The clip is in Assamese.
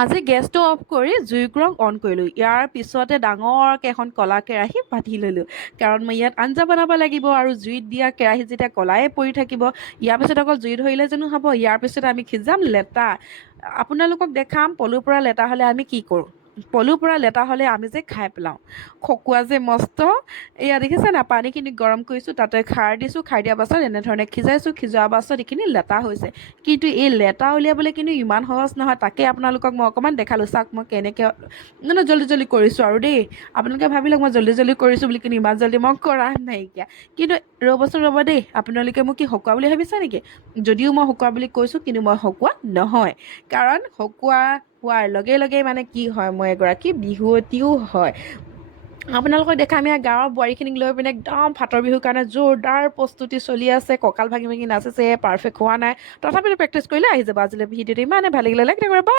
আজি গেছটো অফ কৰি জুইক ৰং অন কৰিলোঁ। ইয়াৰ পিছতে ডাঙৰকৈ এখন ক'লা কেৰাহী পাতি ল'লোঁ, কাৰণ মই ইয়াত আঞ্জা বনাব লাগিব আৰু জুইত দিয়া কেৰাহীত যেতিয়া ক'লাই পৰি থাকিব, ইয়াৰ পিছত অকল জুই ধৰিলে জানো হ'ব। ইয়াৰ পিছত আমি সিজাম লেটা। আপোনালোকক দেখাম পলুৰ পৰা লেটা হ'লে আমি কি কৰোঁ। পলুৰ পৰা লেটা হ'লে আমি যে খাই পেলাওঁ। খকুৱা যে মস্ত। এয়া দেখিছে না, পানীখিনি গৰম কৰিছোঁ, তাতে খাৰ দিছোঁ, খাৰ দিয়াৰ পাছত এনেধৰণে সিজাইছোঁ, সিজোৱাৰ পাছত এইখিনি লেটা হৈছে। কিন্তু এই লেটা উলিয়াবলৈ কিন্তু ইমান সহজ নহয়, তাকে আপোনালোকক মই অকণমান দেখালোঁ। চাওক মই কেনেকৈ জল্দি জল্দি কৰিছোঁ আৰু দেই। আপোনালোকে ভাবি লওক মই জল্দি জল্দি কৰিছোঁ বুলি, কিন্তু ইমান জল্দি মই কৰা নাইকিয়া। কিন্তু ৰ'বচোন ৰ'ব দেই, আপোনালোকে মোক কি সকুৱা বুলি ভাবিছে নেকি? যদিও মই সকুৱা বুলি কৈছোঁ, কিন্তু মই সকুৱা নহয়। কাৰণ সকুৱা হোৱাৰ লগে লগে মানে কি হয়, মই এগৰাকী বিহুৱতীও হয়। আপোনালোকক দেখাম এয়া গাঁৱৰ বোৱাৰীখিনিক লৈ পিনে একদম ফাটৰ বিহুৰ কাৰণে জোৰদাৰ প্ৰস্তুতি চলি আছে। কঁকাল ভাঙি ভাঙি নাচিছে, পাৰফেক্ট হোৱা নাই। তথাপিতো প্ৰেক্টিচ কৰিলে আহি যাব। আজিলৈ ভিডিঅ'টো ইমানে ভাল লাগিলে লাইক কৰিব।